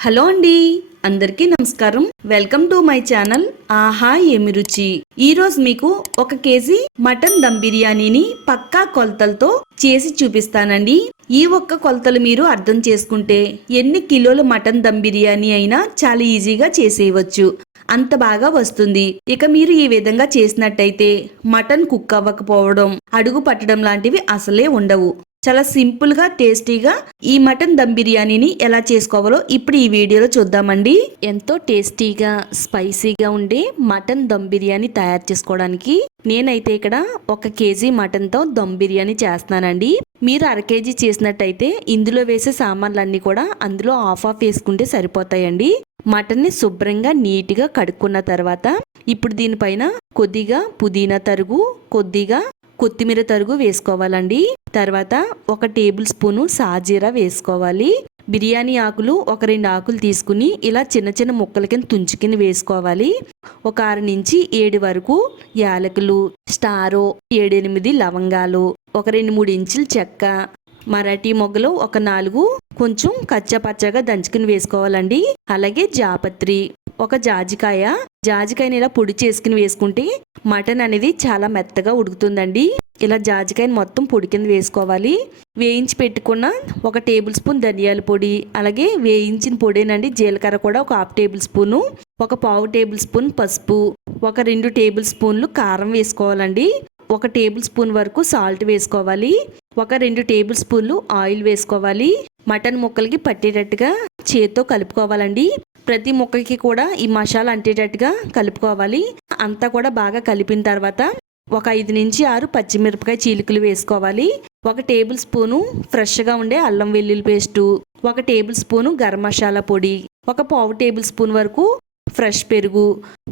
Hello అండి, అందరికీ నమస్కారం. వెల్కమ్ టు మై ఛానల్ ఆహా ఏమి రుచి. ఈరోజు మీకు 1 కేజీ మటన్ దమ్ బిర్యానీని పక్కా కొలతలతో చేసి చూపిస్తానండి. ఈ ఒక్క కొలతలు మీరు అర్థం చేసుకుంటే ఎన్ని కిలోల మటన్ దమ్ బిర్యానీ అయినా చాలా ఈజీగా చేసేయవచ్చు. అంత బాగా వస్తుంది. ఇక మీరు ఈ విధంగా చేసినట్టయితే మటన్ కుక్ అవ్వకపోవడం, అడుగు పట్టడం లాంటివి అసలే ఉండవు. చాలా సింపుల్ గా టేస్టీగా ఈ మటన్ దమ్ బిర్యానీని ఎలా చేసుకోవాలో ఇప్పుడు ఈ వీడియోలో చూద్దామండి. ఎంతో టేస్టీగా స్పైసీగా ఉండే మటన్ దమ్ బిర్యానీ తయారు చేసుకోవడానికి నేనైతే ఇక్కడ 1 కేజీ మటన్ తో దమ్ బిర్యానీ చేస్తున్నానండి. మీరు 1/2 కేజీ చేసినట్టయితే ఇందులో వేసే సామాన్లన్నీ కూడా అందులో హాఫ్ వేసుకుంటే సరిపోతాయండి. మటన్ ని శుభ్రంగా నీట్గా కడుక్కున్న తర్వాత ఇప్పుడు దీనిపైన కొద్దిగా పుదీనా తరుగు, కొద్దిగా కొత్తిమీర తరుగు వేసుకోవాలండి. తర్వాత 1 టేబుల్ స్పూను సాజీరా వేసుకోవాలి. బిర్యానీ ఆకులు 1-2 ఆకులు తీసుకుని ఇలా చిన్న చిన్న ముక్కల కింద తుంచుకుని వేసుకోవాలి. ఒక 6 నుంచి 7 వరకు యాలకులు, స్టారో, 7-8 లవంగాలు, ఒక 2-3 ఇంచుల చెక్క, మరాఠీ మొగ్గలు ఒక 4 కొంచెం కచ్చపచ్చగా దంచుకుని వేసుకోవాలండి. అలాగే జాపత్రి, ఒక జాజికాయని ఇలా పొడి చేసుకుని వేసుకుంటే మటన్ అనేది చాలా మెత్తగా ఉడుకుతుందండి. ఇలా జాజికాయని మొత్తం పొడి కింద వేసుకోవాలి. వేయించి పెట్టుకున్న 1 టేబుల్ స్పూన్ ధనియాల పొడి, అలాగే వేయించిన పొడేనండి జీలకర్ర కూడా ఒక 1/2 టేబుల్ స్పూను, ఒక 1/4 టేబుల్ స్పూన్ పసుపు, ఒక 2 టేబుల్ స్పూన్లు కారం వేసుకోవాలండి. 1 టేబుల్ స్పూన్ వరకు సాల్ట్ వేసుకోవాలి. ఒక 2 టేబుల్ స్పూన్లు ఆయిల్ వేసుకోవాలి. మటన్ ముక్కలకి పట్టేటట్టుగా చేత్తో కలుపుకోవాలండి. ప్రతి ముక్కకి కూడా ఈ మసాలా అంటేటట్టుగా కలుపుకోవాలి. అంతా కూడా బాగా కలిపిన తర్వాత ఒక 5 నుంచి 6 పచ్చిమిరపకాయ చీలికలు వేసుకోవాలి. 1 టేబుల్ స్పూను ఫ్రెష్గా ఉండే అల్లం వెల్లుల్లి paste, 1 table spoon garam masala పొడి, ఒక 1/2 టేబుల్ స్పూన్ వరకు ఫ్రెష్ పెరుగు,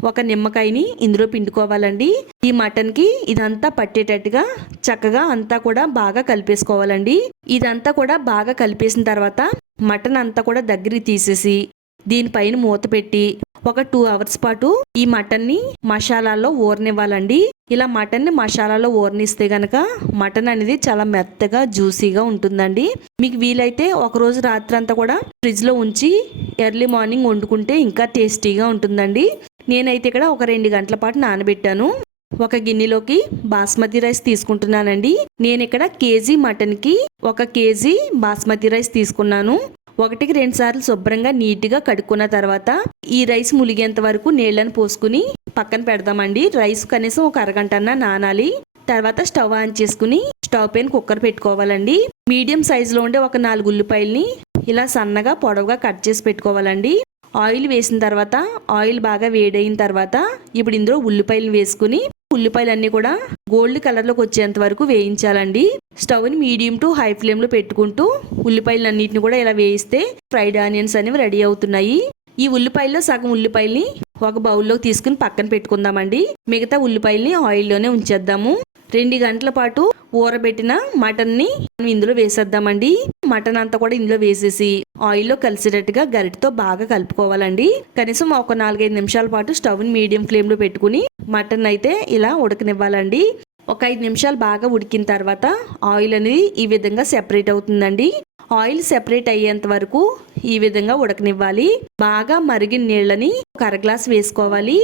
ఒక నిమ్మకాయని ఇందులో పిండుకోవాలండి. ఈ మటన్కి ఇదంతా పట్టేటట్టుగా చక్కగా అంతా కూడా బాగా కలిపేసుకోవాలండి. ఇదంతా కూడా బాగా కలిపేసిన తర్వాత మటన్ అంతా కూడా దగ్గరికి తీసేసి దీనిపైన మూత పెట్టి ఒక 2 అవర్స్ పాటు ఈ మటన్ని మసాలాల్లో ఊరనివ్వాలండి. ఇలా మటన్ని మసాలాలో ఊరనిస్తే గనక మటన్ అనేది చాలా మెత్తగా జ్యూసీగా ఉంటుందండి. మీకు వీలైతే ఒక రోజు రాత్రి అంతా కూడా ఫ్రిడ్జ్ లో ఉంచి ఎర్లీ మార్నింగ్ వండుకుంటే ఇంకా టేస్టీగా ఉంటుందండి. నేనైతే ఇక్కడ ఒక 2 గంటల పాటు నానబెట్టాను. ఒక గిన్నెలోకి బాస్మతి రైస్ తీసుకుంటున్నానండి. నేను ఇక్కడ కేజీ మటన్కి 1 కేజీ బాస్మతి రైస్ తీసుకున్నాను. 1కి 2 సార్లు శుభ్రంగా నీట్గా కడుక్కున్న తర్వాత ఈ రైస్ ములిగేంత వరకు నీళ్ళని పోసుకుని పక్కన పెడదామండి. రైస్ కనీసం ఒక అరగంటన్నా నానాలి. తర్వాత స్టవ్ ఆన్ చేసుకుని స్టవ్ పైన కుక్కర్ పెట్టుకోవాలండి. మీడియం సైజులో ఉండే ఒక 4 ఉల్లిపాయలని ఇలా సన్నగా పొడవుగా కట్ చేసి పెట్టుకోవాలండి. ఆయిల్ వేసిన తర్వాత ఆయిల్ బాగా వేడైన తర్వాత ఇప్పుడు ఇందులో ఉల్లిపాయలు వేసుకుని ఉల్లిపాయలన్నీ కూడా గోల్డ్ కలర్లోకి వచ్చేంత వరకు వేయించాలండి. స్టవ్ని మీడియం టు హై ఫ్లేమ్లో పెట్టుకుంటూ ఉల్లిపాయలన్నిటిని కూడా ఇలా వేయిస్తే ఫ్రైడ్ ఆనియన్స్ అనేవి రెడీ అవుతున్నాయి. ఈ ఉల్లిపాయల్లో సగం ఉల్లిపాయల్ని ఒక బౌల్లోకి తీసుకుని పక్కన పెట్టుకుందామండి. మిగతా ఉల్లిపాయల్ని ఆయిల్లోనే ఉంచేద్దాము. 2 గంటల పాటు ఊరబెట్టిన మటన్ని ఇందులో వేసేద్దామండి. మటన్ అంతా కూడా ఇందులో వేసేసి ఆయిల్లో కలిసేటట్టుగా గరిటతో బాగా కలుపుకోవాలండి. కనీసం ఒక 4-5 నిమిషాల పాటు స్టవ్ని మీడియం ఫ్లేమ్లో పెట్టుకుని మటన్ అయితే ఇలా ఉడకనివ్వాలండి. ఒక 5 నిమిషాలు బాగా ఉడికిన తర్వాత ఆయిల్ అనేది ఈ విధంగా సెపరేట్ అవుతుందండి. ఆయిల్ సెపరేట్ అయ్యేంత వరకు ఈ విధంగా ఉడకనివ్వాలి. బాగా మరిగిన నీళ్ళని ఒక 1/2 గ్లాస్ వేసుకోవాలి.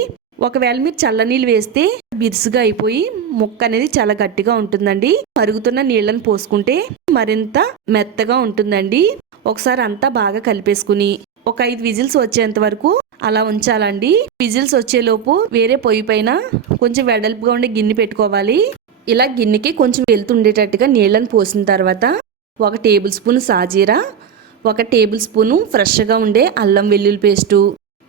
ఒకవేళ మీరు చల్లనీళ్ళు వేస్తే బిరుసుగా అయిపోయి ముక్క అనేది చాలా గట్టిగా ఉంటుందండి. మరుగుతున్న నీళ్ళని పోసుకుంటే మరింత మెత్తగా ఉంటుందండి. ఒకసారి అంతా బాగా కలిపేసుకుని ఒక 5 విజిల్స్ వచ్చేంత వరకు అలా ఉంచాలండి. విజిల్స్ వచ్చేలోపు వేరే పొయ్యి పైన కొంచెం వెడల్పుగా ఉండే గిన్నె పెట్టుకోవాలి. ఇలా గిన్నెకి కొంచెం వెళ్తుండేటట్టుగా నీళ్ళని పోసిన తర్వాత 1 టేబుల్ స్పూన్ సాజీరా, 1 టేబుల్ స్పూను ఫ్రెష్గా ఉండే అల్లం వెల్లుల్లి పేస్టు,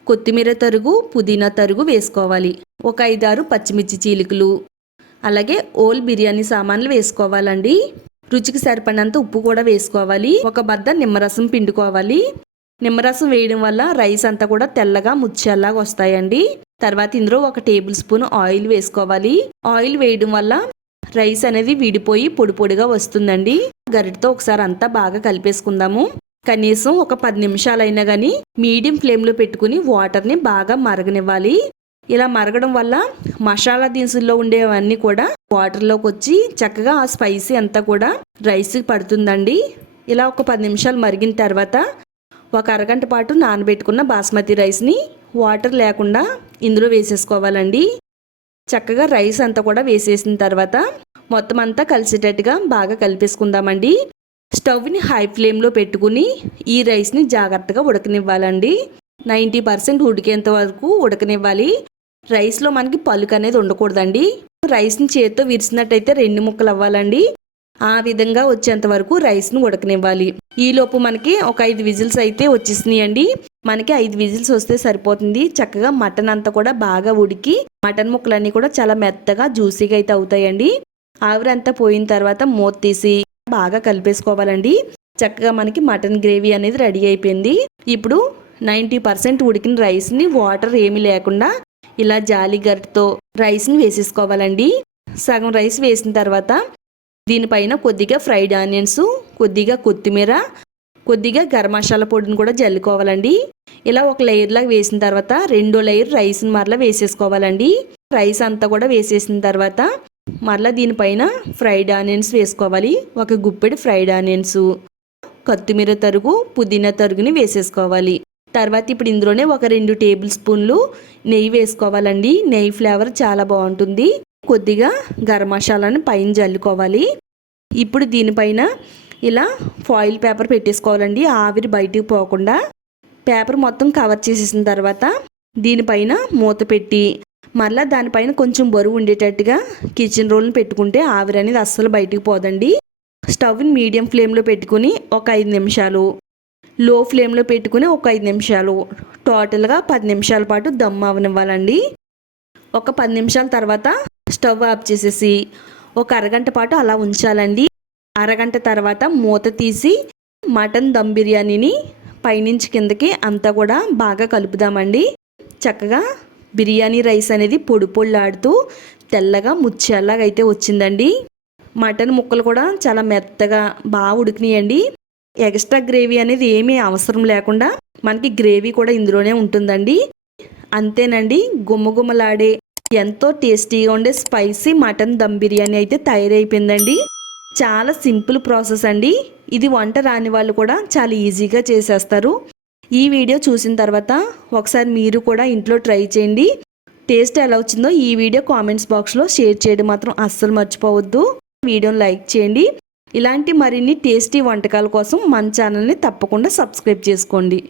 కొత్తిమీర తరుగు, పుదీనా తరుగు వేసుకోవాలి. ఒక 5-6 పచ్చిమిర్చి చీలికలు, అలాగే ఓల్ బిర్యానీ సామాన్లు వేసుకోవాలండి. రుచికి సరిపడినంత ఉప్పు కూడా వేసుకోవాలి. ఒక బద్ద నిమ్మరసం పిండుకోవాలి. నిమ్మరసం వేయడం వల్ల రైస్ అంతా కూడా తెల్లగా ముచ్చేలాగా వస్తాయండి. తర్వాత ఇందులో 1 టేబుల్ స్పూన్ ఆయిల్ వేసుకోవాలి. ఆయిల్ వేయడం వల్ల రైస్ అనేది విడిపోయి పొడి పొడిగా వస్తుందండి. గరిటతో ఒకసారి అంతా బాగా కలిపేసుకుందాము. కనీసం ఒక 10 నిమిషాలైనా కానీ మీడియం ఫ్లేమ్లో పెట్టుకుని వాటర్ని బాగా మరగనివ్వాలి. ఇలా మరగడం వల్ల మసాలా దినుసుల్లో ఉండేవన్నీ కూడా వాటర్లోకి వచ్చి చక్కగా ఆ స్పైసీ అంతా కూడా రైస్కి పడుతుందండి. ఇలా ఒక 10 నిమిషాలు మరిగిన తర్వాత ఒక అరగంట పాటు నానబెట్టుకున్న బాస్మతి రైస్ని వాటర్ లేకుండా ఇందులో వేసేసుకోవాలండి. చక్కగా రైస్ అంతా కూడా వేసేసిన తర్వాత మొత్తం అంతా కలిసేటట్టుగా బాగా కలిపేసుకుందామండి. స్టవ్ని హై ఫ్లేమ్లో పెట్టుకుని ఈ రైస్ని జాగ్రత్తగా ఉడకనివ్వాలండి. 90% ఉడికేంత వరకు ఉడకనివ్వాలి. రైస్లో మనకి పలుకు అనేది ఉండకూడదండి. రైస్ని చేత్తో విరిసినట్టయితే 2 ముక్కలు అవ్వాలండి. ఆ విధంగా వచ్చేంత వరకు రైస్ను ఉడకనివ్వాలి. ఈలోపు మనకి ఒక 5 విజిల్స్ అయితే వచ్చేసినాయండి. మనకి 5 విజిల్స్ వస్తే సరిపోతుంది. చక్కగా మటన్ అంతా కూడా బాగా ఉడికి మటన్ ముక్కలన్నీ కూడా చాలా మెత్తగా జ్యూసీగా అయితే అవుతాయండి. ఆవిరంతా పోయిన తర్వాత మూత తీసి బాగా కలిపేసుకోవాలండి. చక్కగా మనకి మటన్ గ్రేవీ అనేది రెడీ అయిపోయింది. ఇప్పుడు 90% ఉడికిన రైస్ని వాటర్ ఏమీ లేకుండా ఇలా జాలి గరిటతో రైస్ని వేసేసుకోవాలండి. సగం రైస్ వేసిన తర్వాత దీనిపైన కొద్దిగా ఫ్రైడ్ ఆనియన్స్, కొద్దిగా కొత్తిమీర, కొద్దిగా గరం మసాలా పొడిని కూడా జల్లుకోవాలండి. ఇలా ఒక లేయర్లాగా వేసిన తర్వాత రెండో లేయర్ రైస్ని మరలా వేసేసుకోవాలండి. రైస్ అంతా కూడా వేసేసిన తర్వాత మరలా దీనిపైన ఫ్రైడ్ ఆనియన్స్ వేసుకోవాలి. ఒక గుప్పెడు ఫ్రైడ్ ఆనియన్స్, కొత్తిమీర తరుగు, పుదీనా తరుగుని వేసేసుకోవాలి. తర్వాత ఇప్పుడు ఇందులోనే ఒక 2 టేబుల్ స్పూన్లు నెయ్యి వేసుకోవాలండి. నెయ్యి ఫ్లేవర్ చాలా బాగుంటుంది. కొద్దిగా గరం మసాలాని పైన జల్లుకోవాలి. ఇప్పుడు దీనిపైన ఇలా ఫాయిల్ పేపర్ పెట్టేసుకోవాలండి, ఆవిరి బయటికి పోకుండా. పేపర్ మొత్తం కవర్ చేసేసిన తర్వాత దీనిపైన మూత పెట్టి మరలా దానిపైన కొంచెం బరువు ఉండేటట్టుగా కిచెన్ రోల్ని పెట్టుకుంటే ఆవిరి అనేది అస్సలు బయటికి పోదండి. స్టవ్ని మీడియం ఫ్లేమ్లో పెట్టుకుని ఒక 5 నిమిషాలు, లో ఫ్లేమ్లో పెట్టుకుని ఒక 5 నిమిషాలు, టోటల్గా 10 నిమిషాల పాటు దమ్ అవనివ్వాలండి. ఒక 10 నిమిషాల తర్వాత స్టవ్ ఆఫ్ చేసేసి ఒక అరగంట పాటు అలా ఉంచాలండి. అరగంట తర్వాత మూత తీసి మటన్ దమ్ బిర్యానీని పైనుంచి కిందకి అంతా కూడా బాగా కలుపుదామండి. చక్కగా బిర్యానీ రైస్ అనేది పొడి పొళ్ళాడుతూ తెల్లగా ముత్యాల్లాగా అయితే వచ్చిందండి. మటన్ ముక్కలు కూడా చాలా మెత్తగా బాగా ఉడికినాయండి. ఎక్స్ట్రా గ్రేవీ అనేది ఏమీ అవసరం లేకుండా మనకి గ్రేవీ కూడా ఇందులోనే ఉంటుందండి. అంతేనండి, గుమ్మగుమ్మలాడే ఎంతో టేస్టీగా ఉండే స్పైసీ మటన్ దమ్ బిర్యానీ అయితే తయారైపోయిందండి. చాలా సింపుల్ ప్రాసెస్ అండి. ఇది వంట రాని వాళ్ళు కూడా చాలా ఈజీగా చేసేస్తారు. ఈ వీడియో చూసిన తర్వాత ఒకసారి మీరు కూడా ఇంట్లో ట్రై చేయండి. టేస్ట్ ఎలా వచ్చిందో ఈ వీడియో కామెంట్స్ బాక్స్లో షేర్ చేయడం మాత్రం అస్సలు మర్చిపోవద్దు. వీడియోని లైక్ చేయండి. ఇలాంటి మరిన్ని టేస్టీ వంటకాల కోసం మన ఛానల్ని తప్పకుండా సబ్స్క్రైబ్ చేసుకోండి.